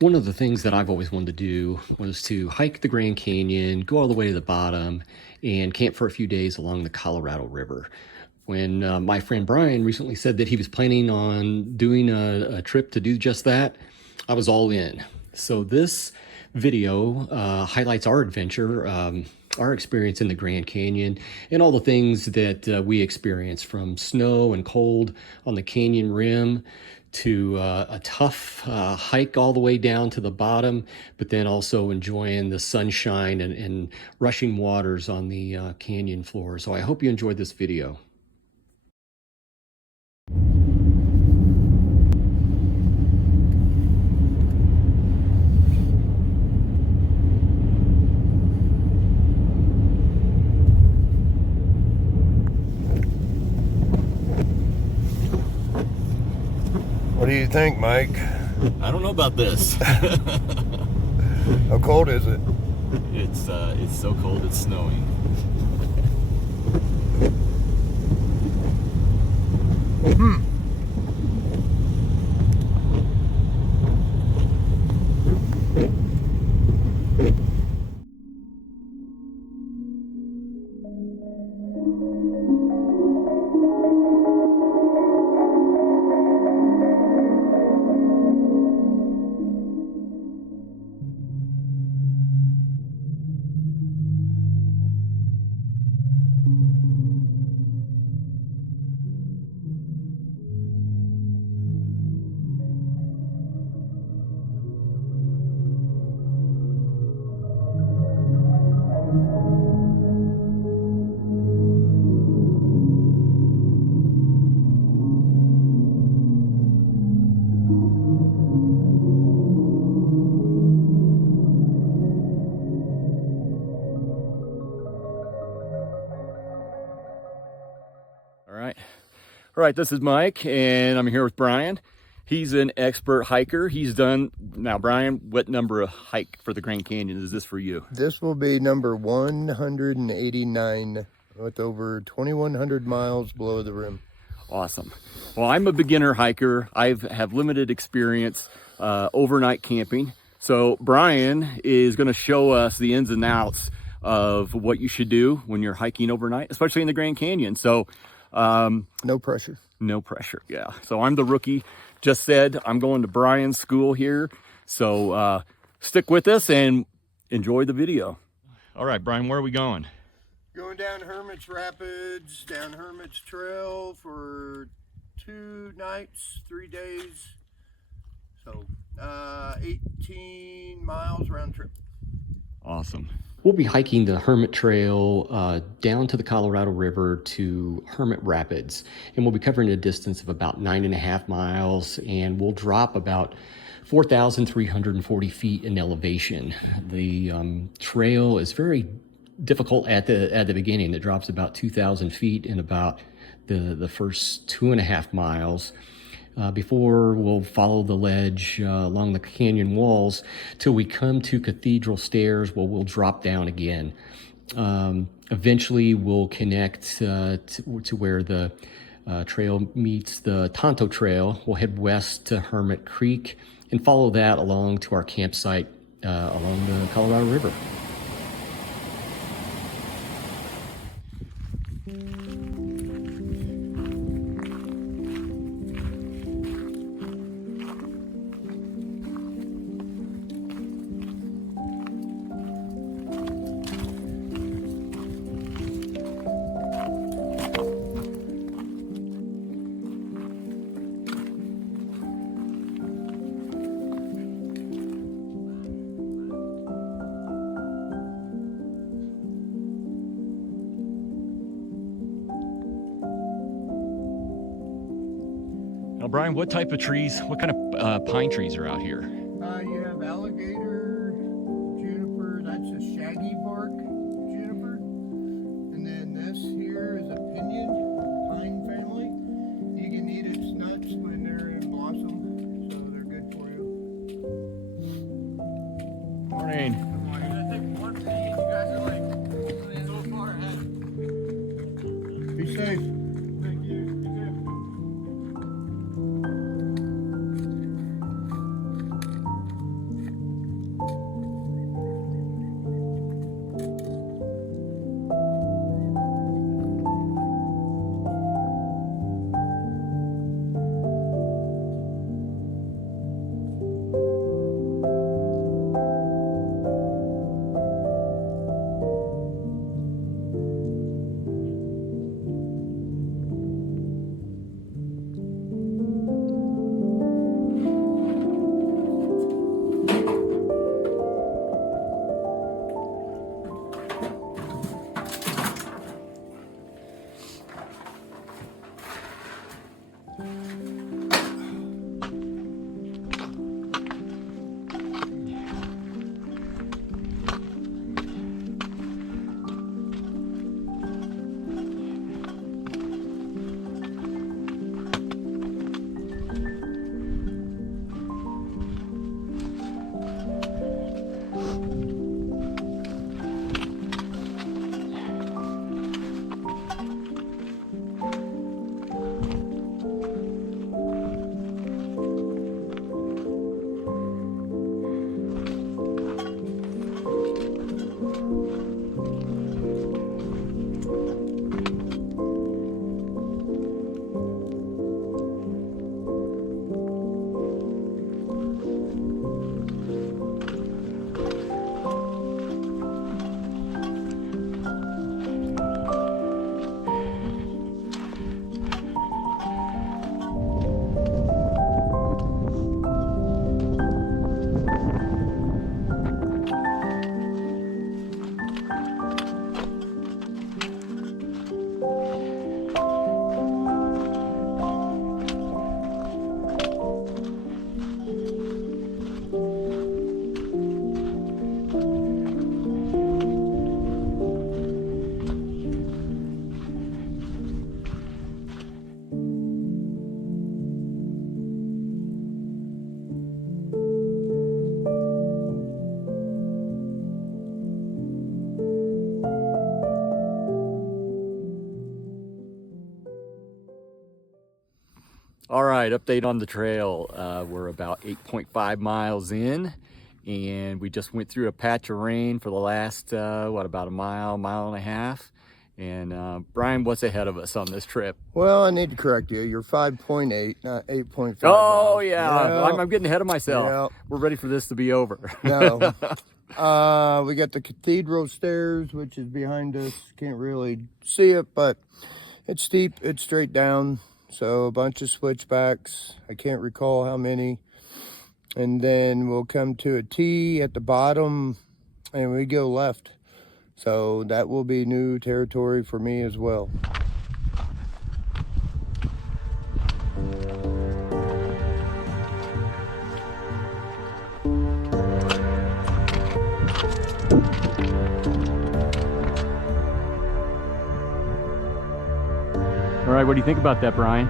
One of the things that I've always wanted to do was to hike the Grand Canyon, go all the way to the bottom, and camp for a few days along the Colorado River. When my friend Brian recently said that he was planning on doing a trip to do just that, I was all in. So this video highlights our adventure, our experience in the Grand Canyon, and all the things that we experienced, from snow and cold on the canyon rim to a tough hike all the way down to the bottom, but then also enjoying the sunshine and rushing waters on the canyon floor. So I hope you enjoyed this video. What do you think, Mike? I don't know about this. How cold is it? It's so cold it's snowing. All right, this is Mike, and I'm here with Brian. He's an expert hiker. He's done, now Brian, what number of hike for the Grand Canyon is this for you? This will be number 189 with over 2,100 miles below the rim. Awesome. Well, I'm a beginner hiker. I have limited experience overnight camping. So Brian is going to show us the ins and outs of what you should do when you're hiking overnight, especially in the Grand Canyon. So no pressure. No pressure, yeah. So I'm the rookie. Just said I'm going to Brian's school here. So stick with us and enjoy the video. All right, Brian, where are we going? Going down Hermit Rapids, down Hermit Trail for 2 nights, 3 days. So 18 miles round trip. Awesome. We'll be hiking the Hermit Trail down to the Colorado River to Hermit Rapids, and we'll be covering a distance of about 9.5 miles, and we'll drop about 4,340 feet in elevation. The trail is very difficult at the beginning. It drops about 2,000 feet in about the first 2.5 miles. Before we'll follow the ledge along the canyon walls till we come to Cathedral Stairs, where we'll drop down again. Eventually we'll connect to where the trail meets the Tonto Trail. We'll head west to Hermit Creek and follow that along to our campsite along the Colorado River. Now, Brian, what type of trees, what kind of pine trees are out here? You have alligator, juniper, that's a shaggy bark juniper. And then this here is a pinyon pine family. You can eat its nuts when they're in blossom, so they're good for you. Morning. Good morning. I think one thing, you guys are like so far ahead. Be safe. Thank you. You too. right, update on the trail. We're about 8.5 miles in, and we just went through a patch of rain for the last, about a mile, mile and a half. And Brian, what's ahead of us on this trip? Well, I need to correct you. You're 5.8, not 8.5 Oh, miles. yeah, I'm getting ahead of myself. We're ready for this to be over. No. We got the cathedral stairs, which is behind us. Can't really see it, but it's steep. It's straight down. So a bunch of switchbacks. I can't recall how many. And then we'll come to a T at the bottom, and we go left. So that will be new territory for me as well. All right, what do you think about that, Brian?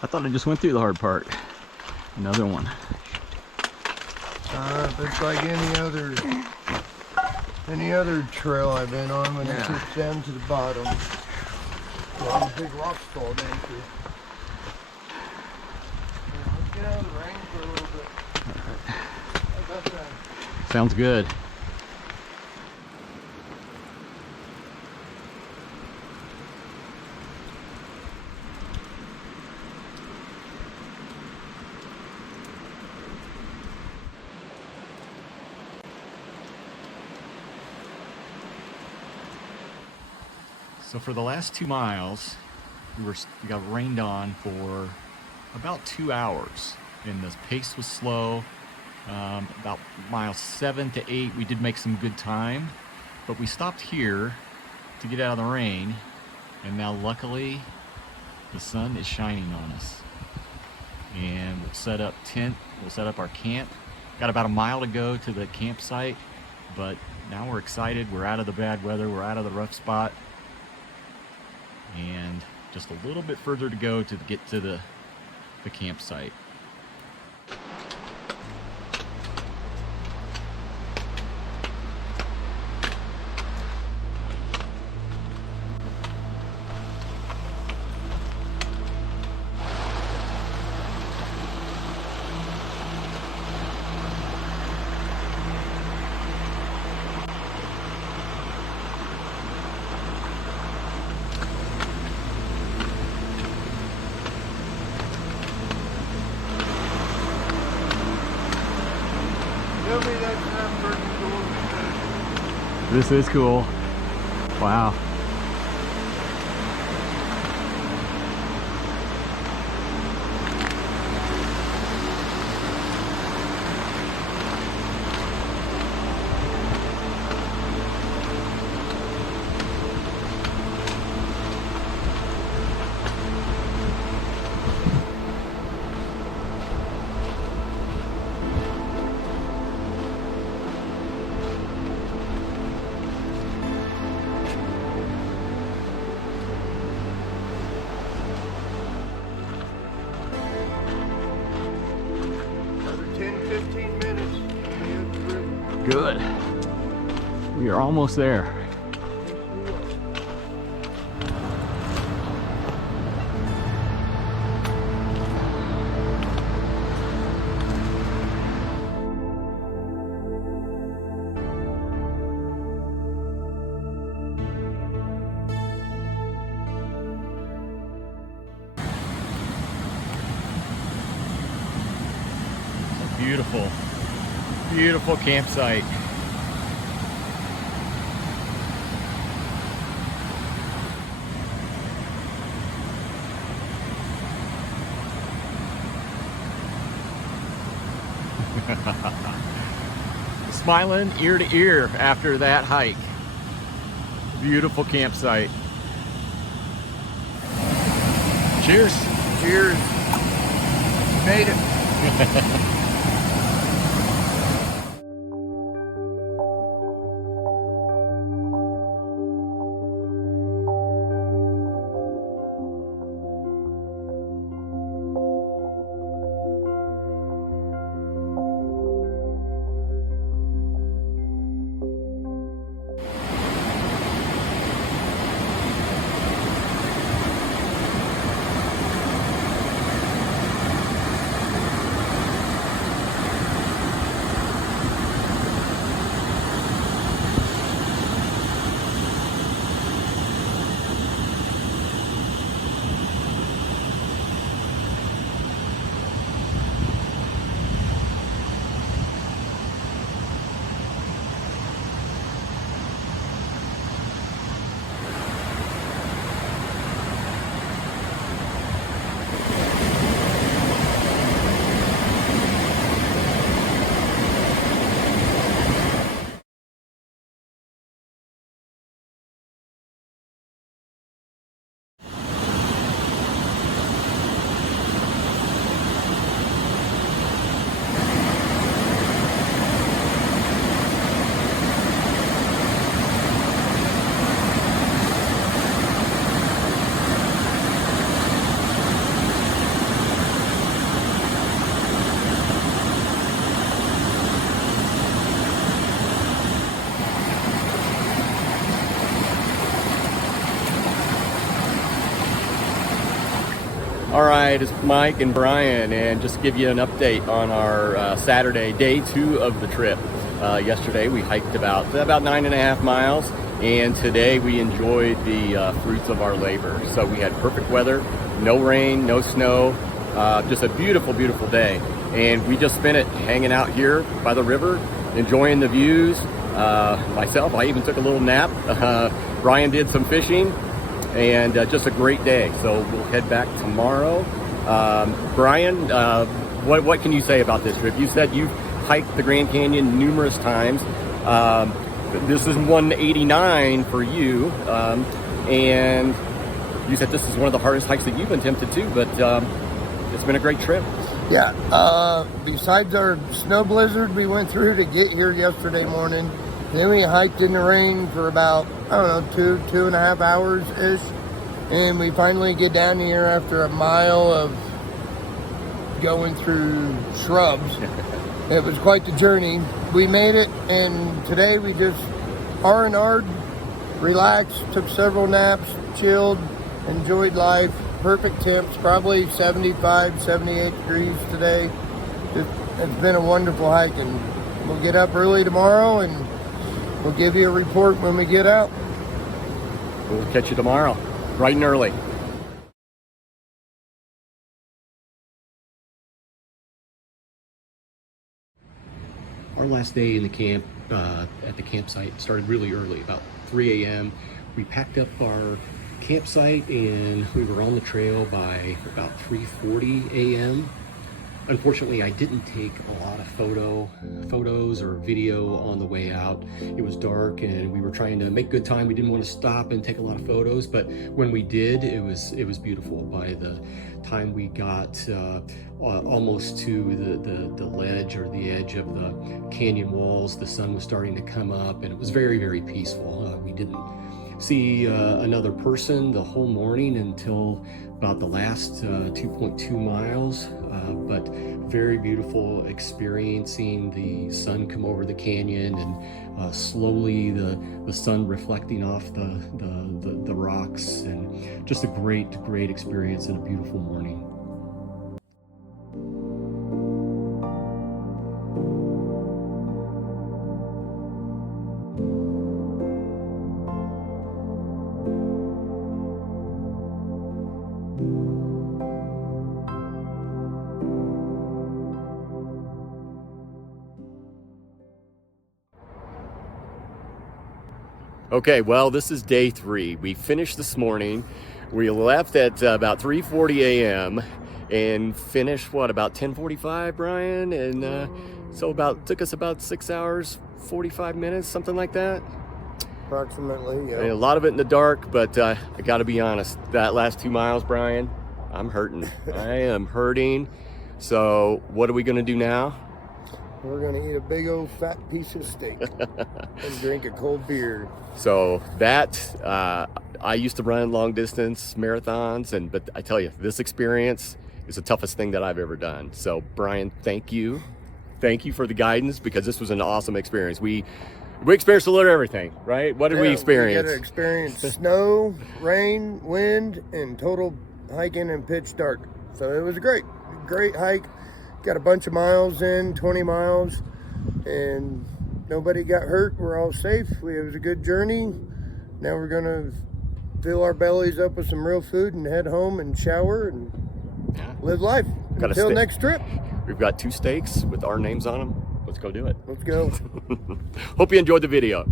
I thought I just went through the hard part. Another one. It's like any other trail I've been on when it gets down to the bottom. All the big rocks fall down to. Let's get out of the rain for a little bit. How about that? Sounds good. So for the last 2 miles, we got rained on for about 2 hours, and the pace was slow. About miles 7 to 8, we did make some good time, but we stopped here to get out of the rain, and now luckily the sun is shining on us. And we'll set up our camp. Got about a mile to go to the campsite, but now we're excited. We're out of the bad weather, we're out of the rough spot, and just a little bit further to go to get to the campsite. Tell me that's not pretty cool. This is cool. Wow. minutes. Good. We are almost there. Beautiful, beautiful campsite. Smiling ear to ear after that hike. Beautiful campsite. Cheers. Cheers. Made it. All right, it's Mike and Brian, and just to give you an update on our Saturday, day 2 of the trip. Yesterday we hiked about 9.5 miles, and today we enjoyed the fruits of our labor. So we had perfect weather, no rain, no snow, just a beautiful, beautiful day. And we just spent it hanging out here by the river, enjoying the views. Myself, I even took a little nap. Brian did some fishing. And just a great day. So we'll head back tomorrow. Brian, what can you say about this trip? You said you've hiked the Grand Canyon numerous times. This is 189 for you, and you said this is one of the hardest hikes that you've attempted to, but it's been a great trip. Yeah, besides our snow blizzard we went through to get here yesterday morning, then we hiked in the rain for about, I don't know, 2.5 hours-ish. And we finally get down here after a mile of going through shrubs. It was quite the journey. We made it, and today we just R&R'd, relaxed, took several naps, chilled, enjoyed life. Perfect temps, probably 75, 78 degrees today. It's been a wonderful hike, and we'll get up early tomorrow and we'll give you a report when we get out. We'll catch you tomorrow, bright and early. Our last day in the camp, at the campsite, started really early, about 3 a.m. We packed up our campsite and we were on the trail by about 3:40 a.m. Unfortunately, I didn't take a lot of photos or video on the way out. It was dark and we were trying to make good time. We didn't want to stop and take a lot of photos, but when we did, it was beautiful. By the time we got almost to the ledge or the edge of the canyon walls, the sun was starting to come up and it was very, very peaceful. We didn't see another person the whole morning until about the last 2.2 miles, but very beautiful, experiencing the sun come over the canyon and slowly the sun reflecting off the rocks, and just a great experience and a beautiful morning. Okay, well, this is day 3. We finished this morning. We left at about 3:40 a.m. and finished about 10:45, Brian? And so took us about 6 hours, 45 minutes, something like that. Approximately, yeah. And a lot of it in the dark, but I got to be honest, that last 2 miles, Brian, I'm hurting. I am hurting. So what are we going to do now? We're gonna eat a big old fat piece of steak and drink a cold beer. So that I used to run long distance marathons, but I tell you, this experience is the toughest thing that I've ever done. So Brian, thank you for the guidance, because this was an awesome experience. We experienced a little of everything, right? What did we experience? We got to experience snow, rain, wind, and total hiking in pitch dark. So it was a great hike. Got a bunch of miles in, 20 miles, and nobody got hurt. We're all safe. It was a good journey. Now we're gonna fill our bellies up with some real food and head home and shower and live life until next trip. We've got 2 steaks with our names on them. Let's go do it. Let's go. Hope you enjoyed the video.